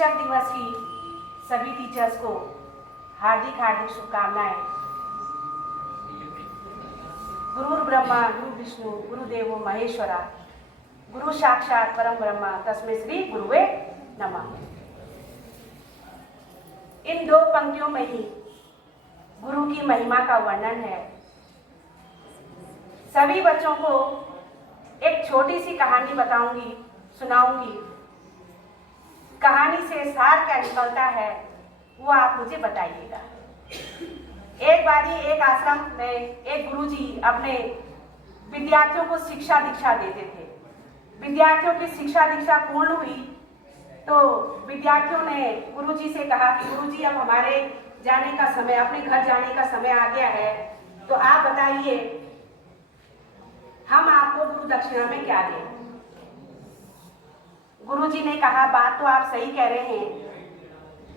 शिक्षक दिवस की सभी टीचर्स को हार्दिक हार्दिक शुभकामनाएं। गुरु ब्रह्मा गुरु विष्णु गुरुदेवो महेश्वरा, गुरु साक्षात परम ब्रह्मा तस्मै श्री गुरुवे नमः। इन दो पंक्तियों में ही गुरु की महिमा का वर्णन है। सभी बच्चों को एक छोटी सी कहानी बताऊंगी, सुनाऊंगी। कहानी से सार क्या निकलता है वो आप मुझे बताइएगा। एक बारी एक आश्रम में एक गुरुजी अपने विद्यार्थियों को शिक्षा दीक्षा देते थे। विद्यार्थियों की शिक्षा दीक्षा पूर्ण हुई तो विद्यार्थियों ने गुरुजी से कहा कि गुरुजी अब हमारे जाने का समय, अपने घर जाने का समय आ गया है, तो आप बताइए हम आपको गुरु दक्षिणा में क्या दें। गुरुजी ने कहा बात तो आप सही कह रहे हैं,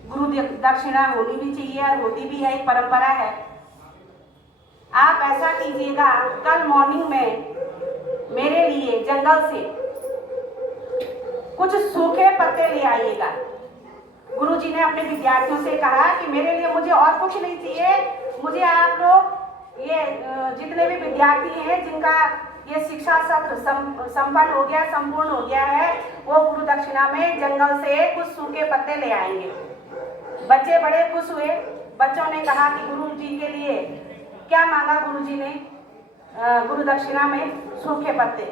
गुरु दक्षिणा होनी भी चाहिए और होती भी है, एक परंपरा है। आप ऐसा कीजिएगा, कल मॉर्निंग में मेरे लिए जंगल से कुछ सूखे पत्ते ले आइएगा। गुरुजी ने अपने विद्यार्थियों से कहा कि मेरे लिए मुझे और कुछ नहीं चाहिए, मुझे आप लोग ये जितने भी विद्यार्थी हैं जिनका ये शिक्षा सत्र संपन्न हो गया, संपूर्ण हो गया है, वो गुरु दक्षिणा में जंगल से कुछ सूखे पत्ते ले आएंगे। बच्चे बड़े खुश हुए। बच्चों ने कहा कि गुरुजी के लिए क्या मांगा गुरुजी ने गुरु दक्षिणा में? सूखे पत्ते।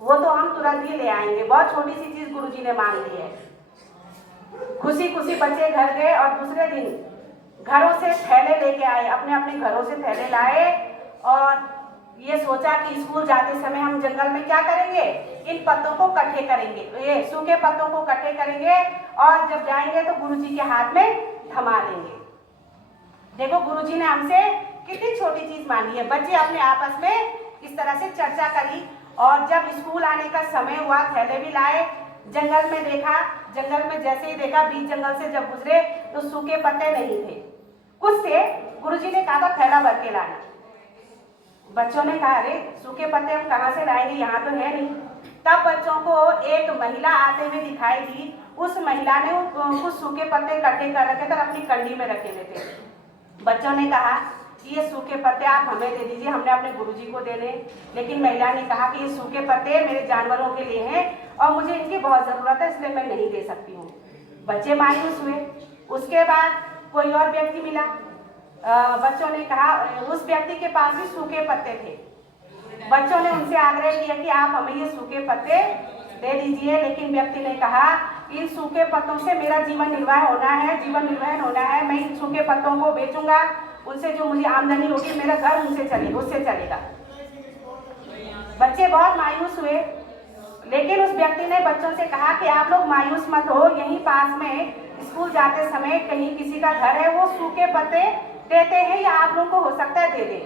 वो तो हम तुरंत ही ले आएंगे, बहुत छोटी सी चीज गुरुजी ने मांग ली है। खुशी खुशी बच्चे घर गए और दूसरे दिन घरों से थैले लेके आए, अपने अपने घरों से थैले लाए और ये सोचा कि स्कूल जाते समय हम जंगल में क्या करेंगे, इन पत्तों को इकट्ठे करेंगे, ये सूखे पत्तों को इकट्ठे करेंगे और जब जाएंगे तो गुरुजी के हाथ में थमा देंगे। देखो गुरुजी ने हमसे कितनी छोटी चीज मांगी है। बच्चे अपने आपस में इस तरह से चर्चा करी और जब स्कूल आने का समय हुआ थैले भी लाए। जंगल में देखा, जंगल में जैसे ही देखा, बीच जंगल से जब गुजरे तो सूखे पत्ते नहीं थे, कुछ थे। गुरुजी ने कहा था थैला भर के लाना। बच्चों ने कहा अरे सूखे पत्ते हम कहाँ से लाएंगे, यहाँ तो है नहीं। तब बच्चों को एक महिला आते हुए दिखाई दी। उस महिला ने कुछ सूखे पत्ते इकट्ठे कर रखे थे और अपनी कंडी में रखे हुए थे। बच्चों ने कहा ये सूखे पत्ते आप हमें दे दीजिए, हमने अपने गुरुजी को देने। लेकिन महिला ने कहा कि ये सूखे पत्ते मेरे जानवरों के लिए हैं और मुझे इनकी बहुत ज़रूरत है, इसलिए मैं नहीं दे सकती हूँ। बच्चे मायूस हुए। उसके बाद कोई और व्यक्ति मिला। बच्चों ने कहा, उस व्यक्ति के पास भी सूखे पत्ते थे। बच्चों ने उनसे आग्रह किया कि आप हमें ये सूखे पत्ते दे दीजिए। लेकिन व्यक्ति ने कहा इन सूखे पत्तों से मेरा जीवन निर्वाह होना है, जीवन निर्वहन होना है। मैं इन सूखे पत्तों को बेचूंगा, उनसे जो मुझे आमदनी होगी मेरा घर उससे चलेगा। बच्चे बहुत मायूस हुए। लेकिन उस व्यक्ति ने बच्चों से कहा कि आप लोग मायूस मत हो, यहीं पास में स्कूल जाते समय कहीं किसी का घर है, वो सूखे पत्ते देते हैं या आप लोगों को हो सकता है दे दे।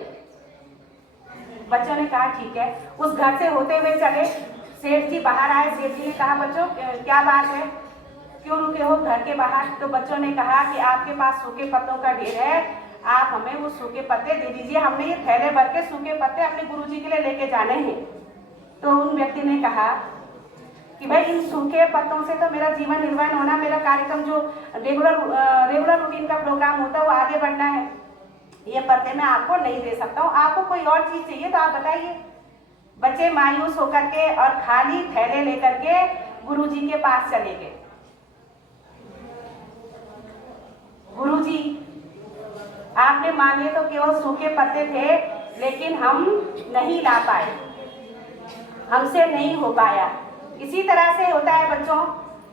बच्चों ने कहा ठीक है। उस घर से होते हुए चले। सेठ जी बाहर आए। सेठ जी ने कहा बच्चों क्या बात है, क्यों रुके हो घर के बाहर? तो बच्चों ने कहा कि आपके पास सूखे पत्तों का ढेर है, आप हमें वो सूखे पत्ते दे दीजिए, हमने ये थैले भर के सूखे पत्ते अपने गुरुजी के लिए लेके जाने हैं। तो उन व्यक्ति ने कहा कि भाई इन सूखे पत्तों से तो मेरा जीवन निर्वहन होना, मेरा कार्यक्रम जो रेगुलर रूटीन का प्रोग्राम होता है वो आगे बढ़ना है, ये पत्ते मैं आपको नहीं दे सकता हूँ। आपको कोई और चीज चाहिए तो आप बताइए। बच्चे मायूस होकर के और खाली थैले लेकर के गुरुजी के पास चले गए। गुरुजी आपने मांगे तो केवल सूखे पत्ते थे, लेकिन हम नहीं ला पाए, हमसे नहीं हो पाया। इसी तरह से होता है बच्चों,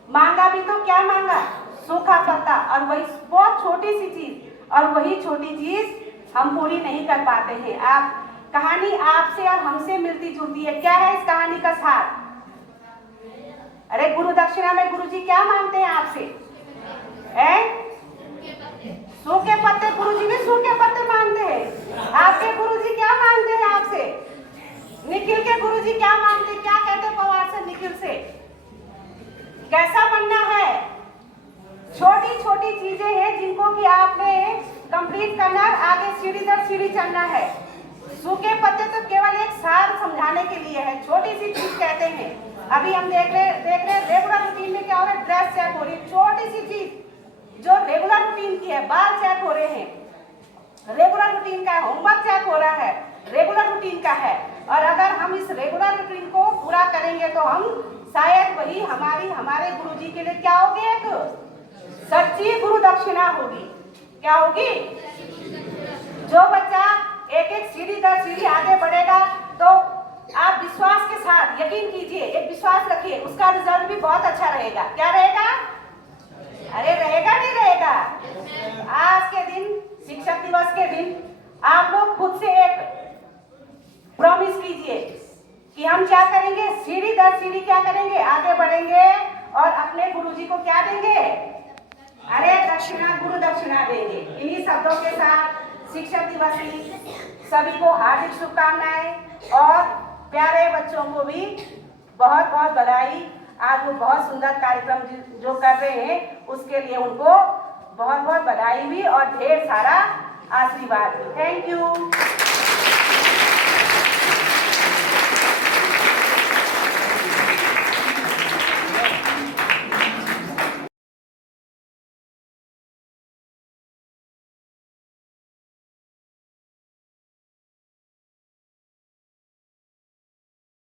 मांगा भी तो क्या मांगा, सूखा पत्ता, और वही बहुत छोटी सी चीज, और वही छोटी चीज हम पूरी नहीं कर पाते हैं। आप कहानी आपसे और हमसे मिलती जुलती है। क्या है इस कहानी का सार? अरे गुरु दक्षिणा में गुरुजी क्या मांगते हैं आपसे? सूखे पत्ते। गुरुजी भी सूखे पत्ते मांगते हैं। आपके गुरुजी क्या मांगते हैं आपसे? निखिल के गुरुजी क्या मांगते, क्या कहते पवार से निखिल से? कैसा बनना है? छोटी छोटी चीजें हैं जिनको कि आपने कंप्लीट करना, आगे सीढ़ी दर सीढ़ी चलना है। सूखे पत्ते तो केवल एक सार समझाने के लिए है, छोटी सी चीज कहते हैं। अभी हम देख रहे रेगुलर रूटीन में क्या हो रहा है, ड्रेस चेक हो रही है, छोटी सी चीज जो रेगुलर रूटीन की है, बाल चेक हो रहे हैं, रेगुलर रूटीन का है, होमवर्क चेक हो रहा है, रेगुलर रूटीन का है। और अगर हम इस रेगुलर रूटीन को पूरा करेंगे तो हम शायद वही हमारे गुरुजी के लिए क्या होगी, एक सच्ची गुरु दक्षिणा होगी। क्या होगी? जो बच्चा एक एक सीढ़ी दर सीढ़ी आगे बढ़ेगा तो आप विश्वास के साथ, यकीन कीजिए, एक विश्वास रखिए, उसका रिजल्ट भी बहुत अच्छा रहेगा। क्या रहेगा? अरे रहेगा नहीं रहेगा? आज के दिन, शिक्षक दिवस के दिन, आप लोग खुद से एक प्रॉमिस कीजिए कि हम क्या करेंगे, सीढ़ी दर सीढ़ी क्या करेंगे, आगे बढ़ेंगे और अपने गुरुजी को क्या देंगे, अरे दक्षिणा, गुरु दक्षिणा देंगे। इन्हीं शब्दों के साथ शिक्षक दिवस की सभी को हार्दिक शुभकामनाएं और प्यारे बच्चों को भी बहुत बहुत बधाई। आज वो बहुत सुंदर कार्यक्रम जो कर रहे हैं उसके लिए उनको बहुत बहुत बधाई भी और ढेर सारा आशीर्वाद भी। Thank you.